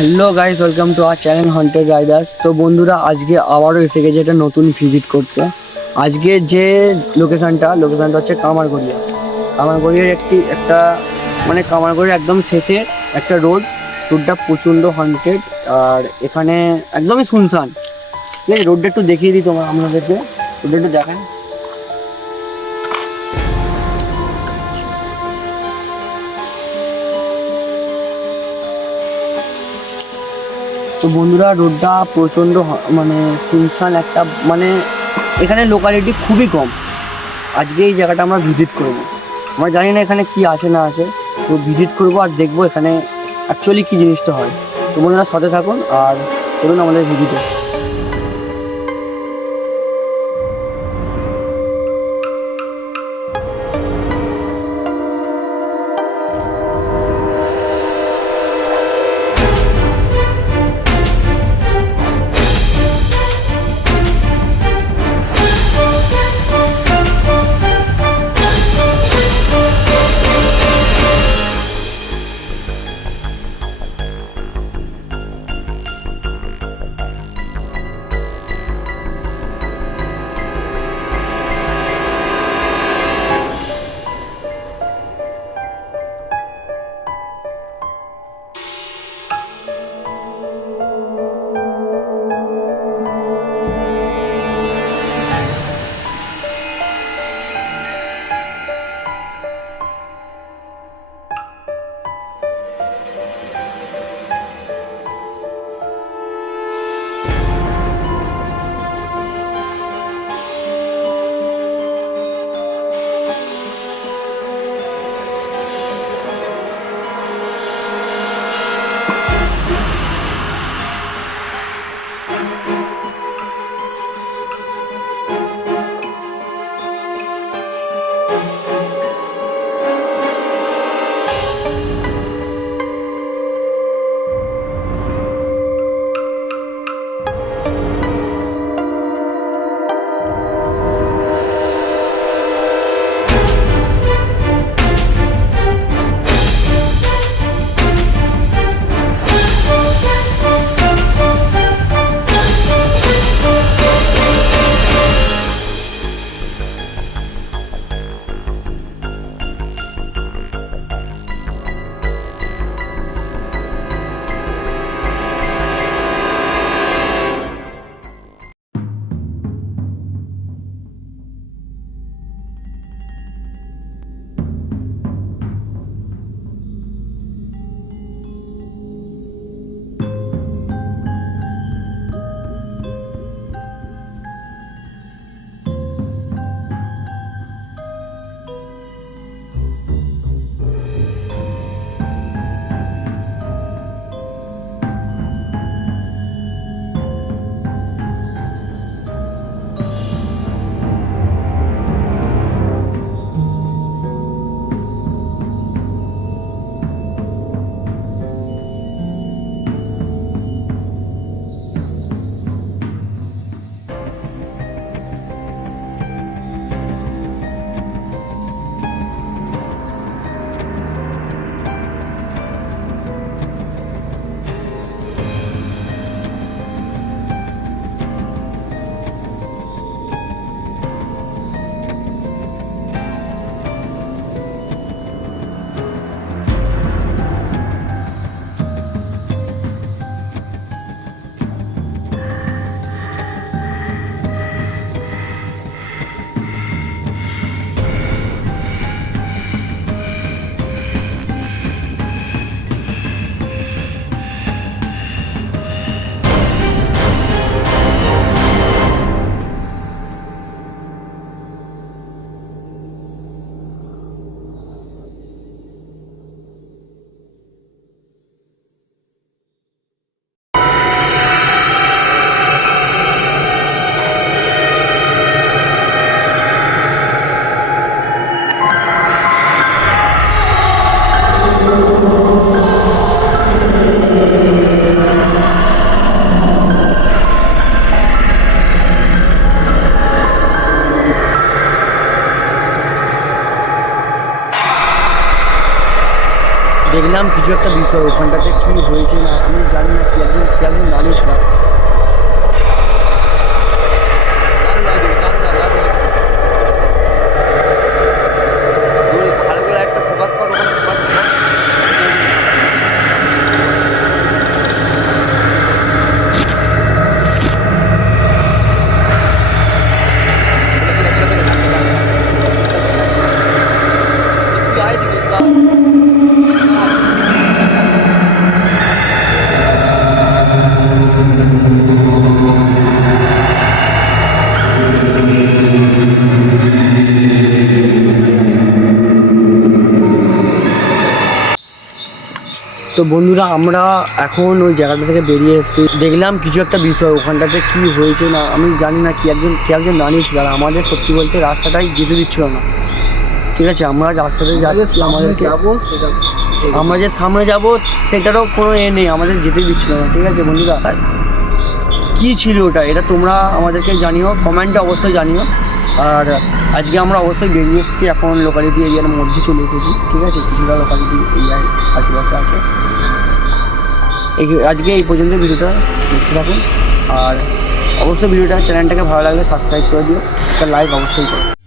Hello guys, welcome to our channel haunted Riders. তো বন্ধুরা, আজকে আবারও এসে গেছে একটা নতুন ভিজিট করতে। আজকে যে লোকেশনটা হচ্ছে কামারগড়িয়া। কামারগড়িয়ার একটা কামারগড়িয়ার একদম শেষে একটা রোডটা প্রচণ্ড হন্টেড। আর এখানে একদমই শুনশান। ঠিক আছে, রোডটা একটু দেখিয়ে দিই আপনাদেরকে। রোডটা একটু দেখেন। তো বন্ধুরা, রোডটা প্রচণ্ড শুনশান একটা, এখানে লোকালিটি খুবই কম। আজকে এই জায়গাটা আমরা ভিজিট করবো। আমরা জানি না এখানে কি আছে না আছে, তো ভিজিট করবো আর দেখবো এখানে অ্যাকচুয়ালি কী জিনিসটা হয়। তো বন্ধুরা, সাথে থাকুন আর চলুন আমাদের ভিজিটে। দেখলাম কিছু একটা বিষয় ওখানটাতে কি হয়েছে না আমি জানি না, কি একজন দাঁড়িয়েছিল। ভালো করে একটা ফোকাস কর, ওখানে ফোকাস কর। তুই আয় দিকে, এদিকে আয়। তো বন্ধুরা আমরা এখন ওই জায়গাটা থেকে বেরিয়ে এসেছি, দেখলাম কিছু একটা বিষয় ওখানটাতে কি হয়েছে না আমি জানি না, কি একজন দাঁড়িয়েছিল আর আমাদের সত্যি বলতে রাস্তাটাই যেতে দিচ্ছিল না। ঠিক আছে, আমরা রাস্তাতে যাচ্ছি, আমাদেরকে আমরা যে সামনে যাব সেটারও কোনো নেই, আমাদের যেতে দিচ্ছিল না। ঠিক আছে বন্ধুরা, কী ছিল ওটা, এটা তোমরা আমাদেরকে জানিও, কমেন্টে অবশ্যই জানিও। আর আজকে আমরা অবশ্যই বেরিয়ে এসেছি, এখন লোকালিটি এরিয়ার মধ্যে চলে এসেছি। ঠিক আছে, কিছুটা লোকালিটি এরিয়ার আশেপাশে আছে। আজকে এই পর্যন্ত ভিডিওটা দেখতে থাকুন, আর অবশ্যই চ্যানেলটাকে ভালো লাগলে সাবস্ক্রাইব করে দিও, একটা লাইক অবশ্যই করো।